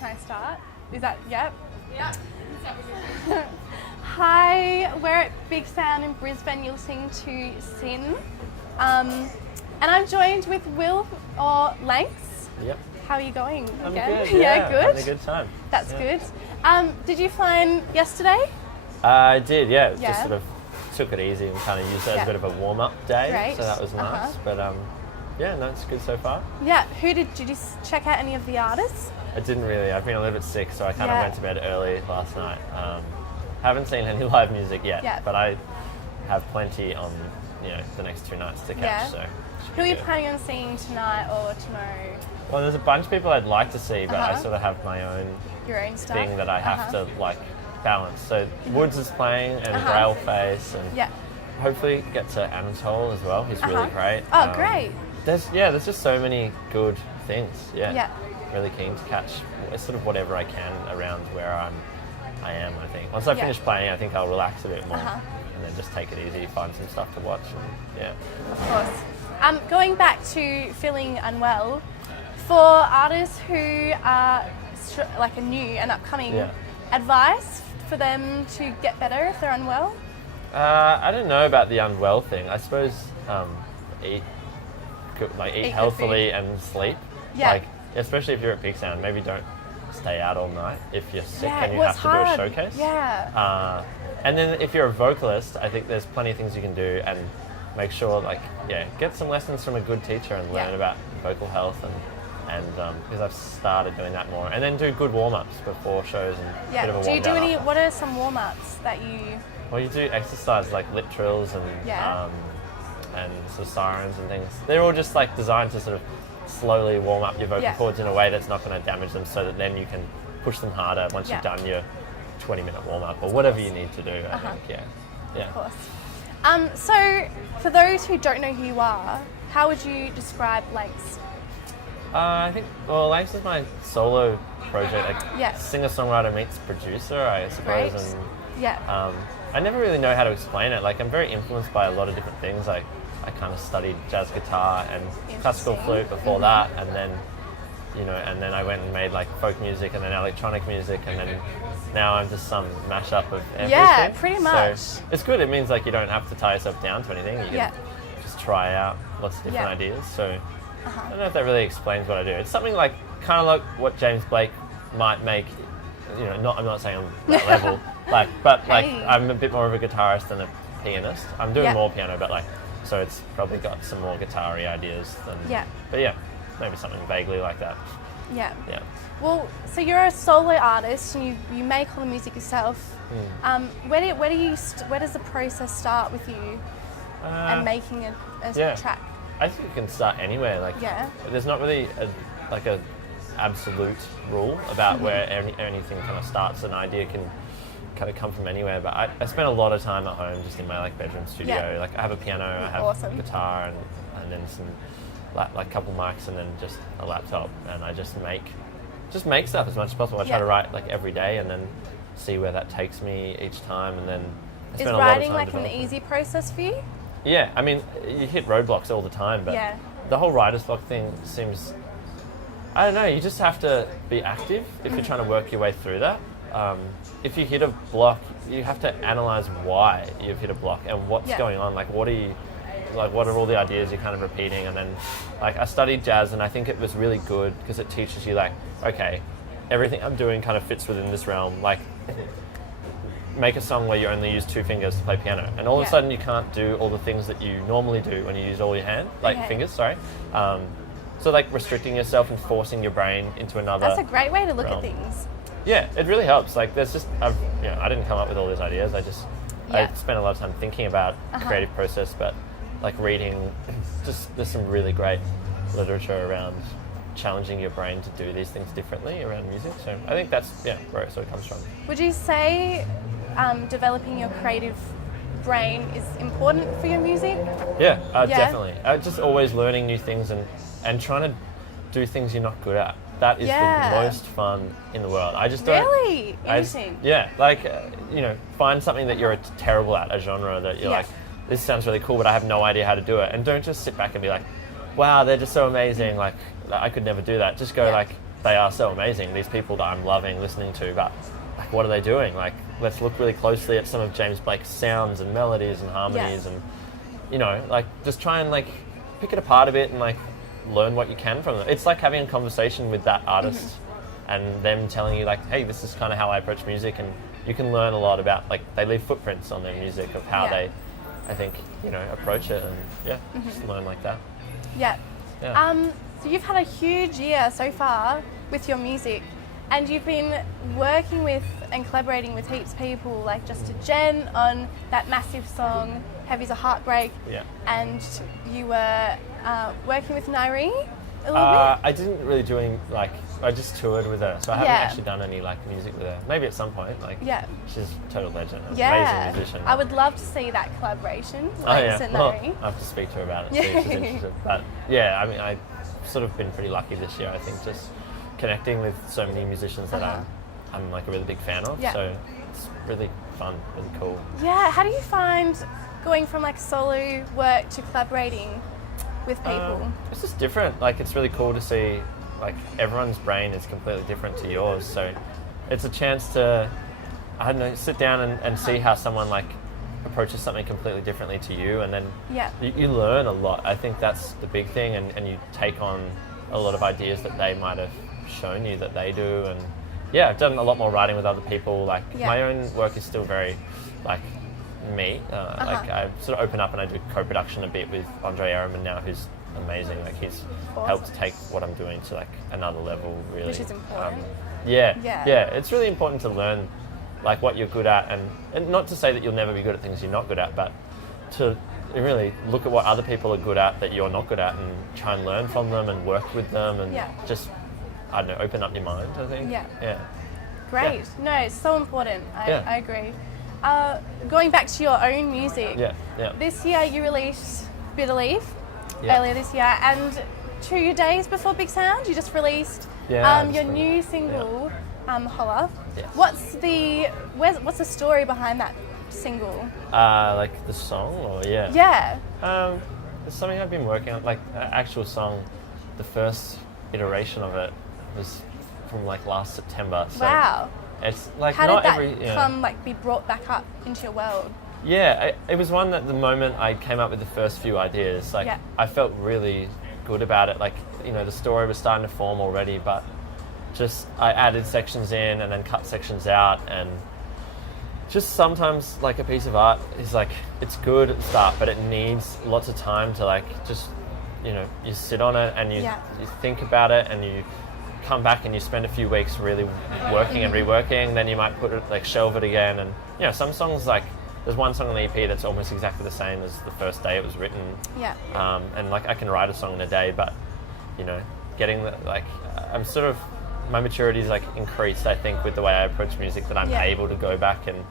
Can I start? Is that, yep? Yeah. Hi, we're at Bigsound in Brisbane. You're listening to Sin. And I'm joined with Will or Lanks. Yep. How are you going? I'm again? good. Yeah, good. Having a good time. That's Yeah. good. Did you fly in yesterday? I did, yeah. Yeah. Just sort of took it easy and kind of used it as Yeah. a bit of a warm-up day. Great. So that was nice. Uh-huh. But yeah, no, it's good so far. Yeah. Did you just check out any of the artists? I didn't really. I've been a little bit sick, so I kind Yeah. of went to bed early last night. Haven't seen any live music yet, Yeah. but I have plenty on, the next 2 nights to catch. Yeah. So Who are you planning on seeing tonight or tomorrow? well, there's a bunch of people I'd like to see, but I Uh-huh. sort of have my own Your own stuff? thing that I have to balance. So Woods is playing and Grailface, and Yeah. hopefully get to Anatole as well. He's really great. Oh, great. There's just so many good things. Yeah. Really keen to catch sort of whatever I can around where I am. I think once I Yeah. finish playing, I think I'll relax a bit more Uh-huh. and then just take it easy, find some stuff to watch. And, Of course. Going back to feeling unwell, for artists who are like a new and upcoming, Yeah. advice for them to get better if they're unwell? I don't know about the unwell thing. I suppose eat good healthily and sleep. Yeah. Like especially if you're at Bigsound, maybe don't stay out all night if you're sick and you well, have it's to do a hard. showcase. Yeah. And then if you're a vocalist, I think there's plenty of things you can do and make sure, get some lessons from a good teacher and learn about vocal health and because I've started doing that more. And then do good warm-ups before shows and a bit of a Do you warm do down any? after. What are some warm-ups that you? Well, you do exercise like lip trills and sort of sirens and things. They're all just designed to sort of slowly warm up your vocal cords in a way that's not going to damage them, so that then you can push them harder once you've done your 20-minute warm-up or whatever you need to do. I think, yeah. Of course. So, for those who don't know who you are, how would you describe Lanks? I think, Lanks is my solo project, Yeah. singer-songwriter meets producer, I suppose. Great. And I never really know how to explain it. I'm very influenced by a lot of different things. I kind of studied jazz guitar and classical flute before that, and then, and then I went and made folk music and then electronic music, and then now I'm just some mashup of everything. Yeah, pretty much. So it's good. It means you don't have to tie yourself down to anything. You can just try out lots of different ideas. So I don't know if that really explains what I do. It's something kind of like what James Blake might make. I'm not saying I'm that level, but I'm a bit more of a guitarist than a pianist. I'm doing more piano, but so it's probably got some more guitar-y ideas than. Yeah. But maybe something vaguely like that. Yeah. Yeah. Well, so you're a solo artist and you make all the music yourself. Where does the process start with you and making a track? I think you can start anywhere. There's not really a absolute rule about where anything kind of starts. An idea can kind of come from anywhere, but I spend a lot of time at home just in my bedroom studio. I have a piano, I have a guitar, and then some couple mics, and then just a laptop, and I just make stuff as much as possible. I try to write every day, and then see where that takes me each time, and then I spend Is a lot of writing time an developing. easy process for you? Yeah, I mean, you hit roadblocks all the time, but the whole writer's block thing seems, I don't know, you just have to be active if you're trying to work your way through that. If you hit a block, you have to analyse why you've hit a block and what's going on. What are all the ideas you're kind of repeating? And then, I studied jazz, and I think it was really good because it teaches you, okay, everything I'm doing kind of fits within this realm. Make a song where you only use 2 fingers to play piano, and all of a sudden you can't do all the things that you normally do when you use all your fingers. Sorry. So restricting yourself and forcing your brain into another. That's a great way to look realm. at things. Yeah, it really helps. There's just, I didn't come up with all these ideas. I spent a lot of time thinking about creative process, but reading, there's some really great literature around challenging your brain to do these things differently around music. So I think that's where it sort of comes from. Would you say developing your creative brain is important for your music? Yeah, definitely. Just always learning new things and trying to do things you're not good at. That is the most fun in the world. I just don't... Really? Interesting. Find something that you're terrible at, a genre that you're this sounds really cool, but I have no idea how to do it. And don't just sit back and be wow, they're just so amazing. I could never do that. Just go they are so amazing. These people that I'm loving listening to, but like, what are they doing? Like, let's look really closely at some of James Blake's sounds and melodies and harmonies, and you know, like just try and like pick it apart a bit and like learn what you can from them. It's like having a conversation with that artist and them telling you like, hey, this is kind of how I approach music, and you can learn a lot about, like, they leave footprints on their music of how they, I think, you know, approach it, and just learn like that. Yeah. So you've had a huge year so far with your music, and you've been working with and collaborating with heaps of people, like just a Jen on that massive song, Heavy's a Heartbreak. Yeah. And you were working with Nairi a little bit? I didn't really do any, like, I just toured with her, so I haven't actually done any like music with her. Maybe at some point, like, she's a total legend, amazing musician. I would love to see that collaboration. Well, I have to speak to her about it, see if she's interested. But yeah, I mean, I've sort of been pretty lucky this year, I think, just connecting with so many musicians that I'm like a really big fan of. So it's really fun, really cool. Yeah, how do you find going from like solo work to collaborating with people? It's just different. Like, it's really cool to see, like, everyone's brain is completely different to yours, so it's a chance to, I don't know, sit down and see how someone like approaches something completely differently to you, and then you learn a lot. I think that's the big thing, and you take on a lot of ideas that they might have shown you that they do. And I've done a lot more writing with other people. Like, my own work is still very like me. Like, I sort of open up and I do co-production a bit with Andre Ehrman now, who's amazing. Like, he's helped take what I'm doing to like another level, really. Which is important. It's really important to learn like what you're good at, and not to say that you'll never be good at things you're not good at, but to really look at what other people are good at that you're not good at, and try and learn from them and work with them, and just, I don't know, open up your mind, I think. Great. No, it's so important. I agree. Going back to your own music, this year you released Bitter Leaf earlier this year, and 2 days before Bigsound you just released your new single, Holla. What's the story behind that single? Like the song, or it's something I've been working on. Like, the actual song, the first iteration of it was from like last September. So wow. It's like, how not did that come like be brought back up into your world? It was one that the moment I came up with the first few ideas, like I felt really good about it. Like, you know, the story was starting to form already, but just I added sections in and then cut sections out, and just sometimes like a piece of art is like, it's good at the start, but it needs lots of time to like just, you know, you sit on it and you think about it, and you come back and you spend a few weeks really working and reworking, then you might put it, like, shelve it again. And you know, some songs, like, there's one song on the EP that's almost exactly the same as the first day it was written. And like, I can write a song in a day, but you know, getting the, like, I'm sort of, my maturity's like increased, I think, with the way I approach music, that I'm able to go back and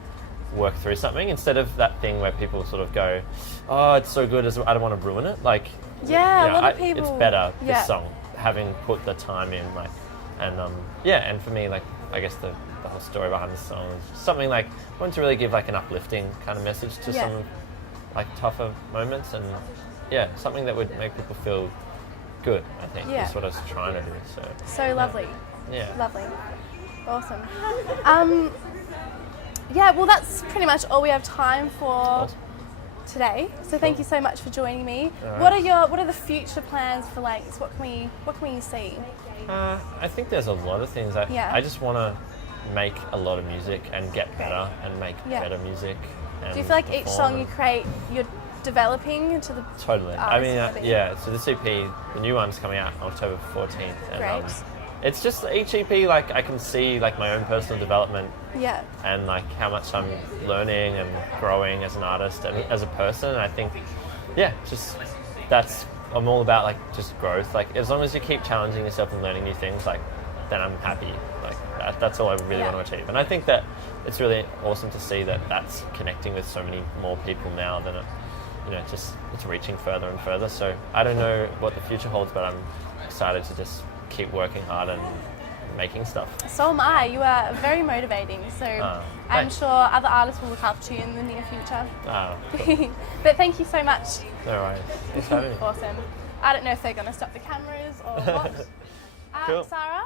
work through something, instead of that thing where people sort of go, oh, it's so good, I don't want to ruin it. Like, you know, a lot of people, it's better, this song, having put the time in, like, and and for me, like, I guess the whole story behind the song is something like, I want to really give like an uplifting kind of message to some like tougher moments, and something that would make people feel good, I think, is what I was trying to do. So lovely. Lovely. Awesome. Well, that's pretty much all we have time for today. So thank you so much for joining me. What are the future plans for Lanks? What can we see? I think there's a lot of things. I just want to make a lot of music and get better and make better music. And do you feel like each song you create, you're developing into the totally? I mean, so this EP, the new one's coming out October 14th, and it's just each EP, like, I can see like my own personal development, and like how much I'm learning and growing as an artist and as a person. And I think, just I'm all about like just growth. Like, as long as you keep challenging yourself and learning new things, like, then I'm happy. Like, that's all I really want to achieve. And I think that it's really awesome to see that that's connecting with so many more people now than it's reaching further and further. So I don't know what the future holds, but I'm excited to just keep working hard and making stuff. So am I. You are very motivating. So I'm sure other artists will look up to you in the near future. Cool. But thank you so much. No worries. Thanks for having me. Awesome. I don't know if they're going to stop the cameras or what. Cool. Sarah?